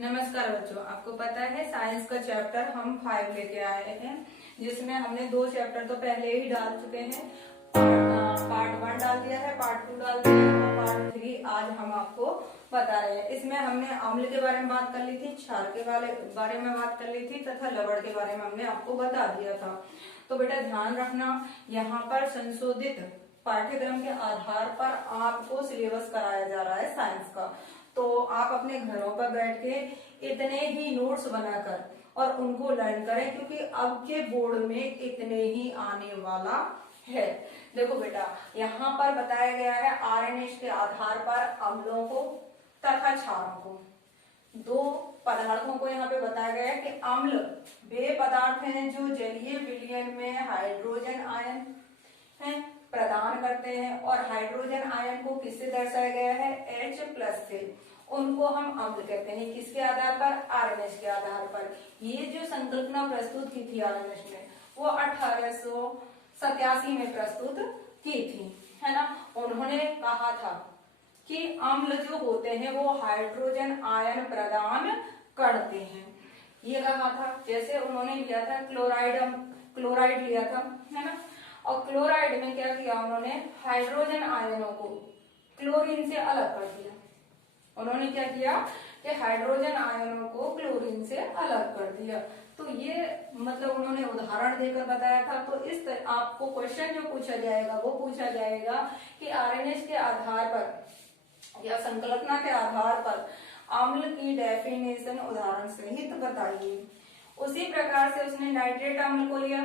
नमस्कार बच्चों, आपको पता है साइंस का चैप्टर हम 5 लेके आए हैं, जिसमें हमने 2 चैप्टर तो पहले ही डाल चुके हैं। पार्ट 1 डाल दिया है, पार्ट 2 डाल दिया है और पार्ट 3 आज हम आपको बता रहे हैं। इसमें हमने अम्ल के बारे में बात कर ली थी, क्षार के बारे में बात कर ली थी तथा लवण के बारे में हमने आपको बता दिया था। तो बेटा ध्यान रखना, यहाँ पर संशोधित पाठ्यक्रम के आधार पर आपको सिलेबस कराया जा रहा है साइंस का। तो आप अपने घरों पर बैठ के इतने ही नोट्स बनाकर और उनको लर्न करें, क्योंकि अब के बोर्ड में इतने ही आने वाला है। देखो बेटा, यहाँ पर बताया गया है आरएनएस के आधार पर अम्लों को तथा क्षारों को, 2 पदार्थों को यहाँ पे बताया गया है कि अम्ल वे पदार्थ हैं जो जलीय विलयन में हाइड्रोजन आयन है प्रदान करते हैं, और हाइड्रोजन आयन को किससे दर्शाया गया है? H+ से। उनको हम अम्ल कहते हैं, किसके आधार पर? आरएनएस के आधार पर। ये जो संकल्पना प्रस्तुत की थी आरएनएस ने, वो 1887 में प्रस्तुत की थी, है ना। उन्होंने कहा था कि अम्ल जो होते हैं वो हाइड्रोजन आयन प्रदान करते हैं, ये कहा था। जैसे उन्होंने लिया था क्लोराइड लिया था, है ना, और क्लोराइड में क्या किया उन्होंने? हाइड्रोजन आयनों को क्लोरीन से अलग कर दिया। उन्होंने क्या किया कि हाइड्रोजन आयनों को क्लोरीन से अलग कर दिया। तो ये मतलब उन्होंने उदाहरण देकर बताया था। तो इस तरह आपको क्वेश्चन जो पूछा जाएगा वो पूछा जाएगा कि आरएनएस के आधार पर या संकल्पना के आधार पर अम्ल की डेफिनेशन उदाहरण सहित बताइए। उसी प्रकार से उसने नाइट्रेट अम्ल को लिया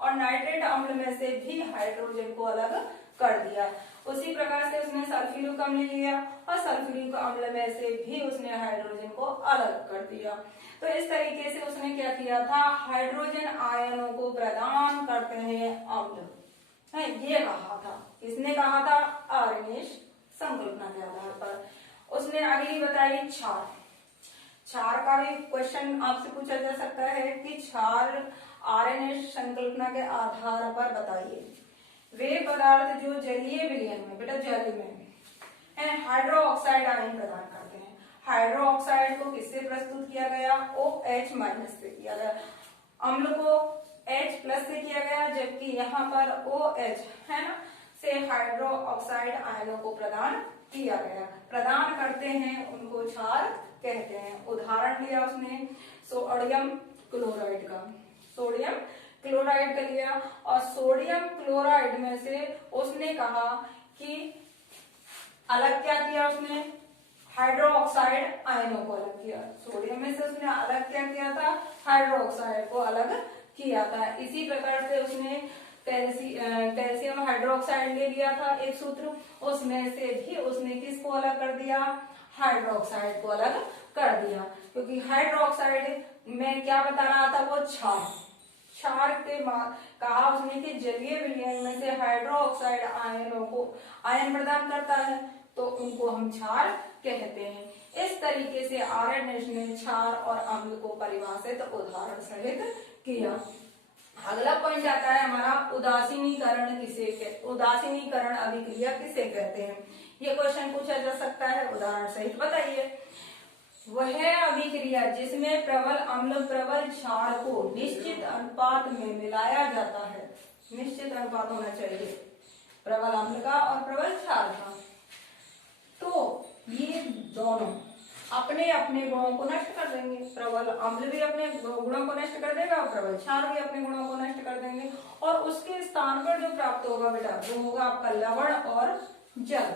और नाइट्रेट अम्ल में से भी हाइड्रोजन को अलग कर दिया। उसी प्रकार से उसने सल्फ्यूरिक अम्ल लिया और सल्फ्यूरिक अम्ल में से भी उसने हाइड्रोजन को अलग कर दिया। तो इस तरीके से उसने क्या किया था? हाइड्रोजन आयनों को प्रदान करते हैं अम्ल, है ये कहा था। किसने कहा था? आरएनएस संकल्पना के आधार पर। उसने अगली बताई क्षार। क्षार का भी क्वेश्चन आपसे पूछा जा सकता है कि क्षार आरएनएस संकल्पना के आधार पर बताइए। वे पदार्थ जो जलीय विलयन में, बेटा जल में हाइड्रोक्साइड आयन प्रदान करते हैं। हाइड्रोक्साइड को किससे प्रस्तुत किया गया? OH- से किया गया। अम्ल को H+ से किया गया, जबकि यहाँ पर OH है ना से हाइड्रोक्साइड आयनों को प्रदान किया गया। प्रदान करते हैं उनको क्षार कहते हैं। उदाहरण लिया उसने सोडियम क्लोराइड का, सोडियम क्लोराइड का लिया, और सोडियम क्लोराइड में से उसने कहा कि अलग क्या किया उसने? हाइड्रोक्साइड आयनों को अलग किया। सोडियम में से उसने अलग क्या किया था? हाइड्रोक्साइड को अलग किया था। इसी प्रकार से उसने कैल्शियम हाइड्रोक्साइड ले लिया था एक सूत्र, उसमें से भी उसने किसको अलग कर दिया? हाइड्रोक्साइड को अलग कर दिया, क्योंकि हाइड्रोक्साइड में क्या बता रहा था वो? क्षार के कहा उसने कि जलीय विलयन में से हाइड्रोक्साइड आयनों को आयन प्रदान करता है, तो उनको हम क्षार कहते हैं। इस तरीके से आरएनएस ने क्षार और अम्ल को परिभाषित उदाहरण सहित किया। अगला पॉइंट आता है हमारा उदासीनीकरण उदासीनीकरण अभिक्रिया किसे कहते हैं? ये क्वेश्चन पूछा जा सकता है, उदाहरण सहित बताइए। वह अभिक्रिया जिसमें प्रबल अम्ल प्रबल क्षार को निश्चित अनुपात में मिलाया जाता है। निश्चित अनुपात होना चाहिए प्रबल अम्ल का और प्रबल क्षार का। तो ये दोनों अपने अपने गुणों को नष्ट कर देंगे। प्रबल अम्ल भी अपने गुणों को नष्ट कर देगा और प्रबल क्षार भी अपने गुणों को नष्ट कर देंगे, और उसके स्थान पर जो प्राप्त होगा बेटा वो होगा आपका लवण और जल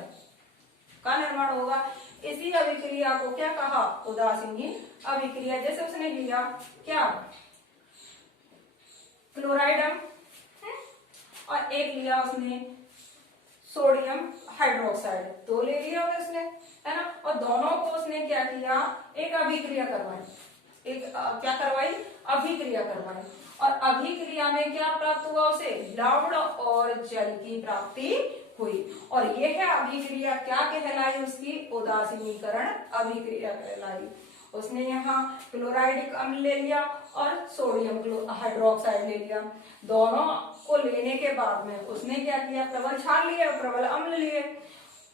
का निर्माण होगा। इसी अभिक्रिया को क्या कहा? उदासीनी अभिक्रिया। जैसे उसने लिया क्या? क्लोराइड और एक लिया उसने सोडियम हाइड्रोक्साइड, 2 ले लिया उसने, है ना, और दोनों को उसने क्या किया? एक अभिक्रिया करवाई। क्या करवाई? अभिक्रिया करवाई। और अभिक्रिया में क्या प्राप्त हुआ उसे? लवण और जल की प्राप्ति हुई। और यह अभिक्रिया क्या कहलाई? उसकी उदासीनीकरण अभिक्रिया कहलाई। उसने यहाँ क्लोराइडिक अम्ल ले लिया और सोडियम हाइड्रोक्साइड ले लिया। दोनों को लेने के बाद में उसने क्या किया? प्रबल क्षार लिए और प्रबल अम्ल लिए।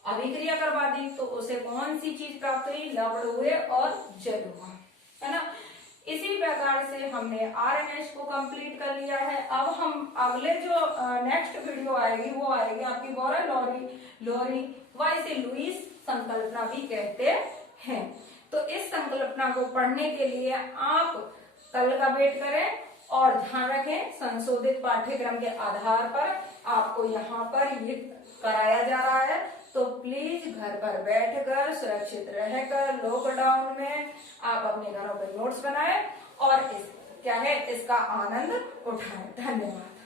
अभिक्रिया करवा दी तो उसे कौन सी चीज प्राप्त हुई? लवण हुए और जल हुआ। है ना। इसी प्रकार से हमने आरएमएस को कंप्लीट कर लिया है। अब हम अगले जो नेक्स्ट वीडियो आएगी वो आएगी आपकी लोरी व इसे लुईस संकल्पना भी कहते हैं। तो इस संकल्पना को पढ़ने के लिए आप कल का वेट करें और ध्यान रखें संशोधित पाठ्यक्रम के आधार पर आपको यहाँ पर ये कराया जा रहा है। तो प्लीज घर पर बैठकर सुरक्षित रहकर लॉकडाउन में आप अपने घरों पर नोट्स बनाएं और इसका आनंद उठाएं। धन्यवाद।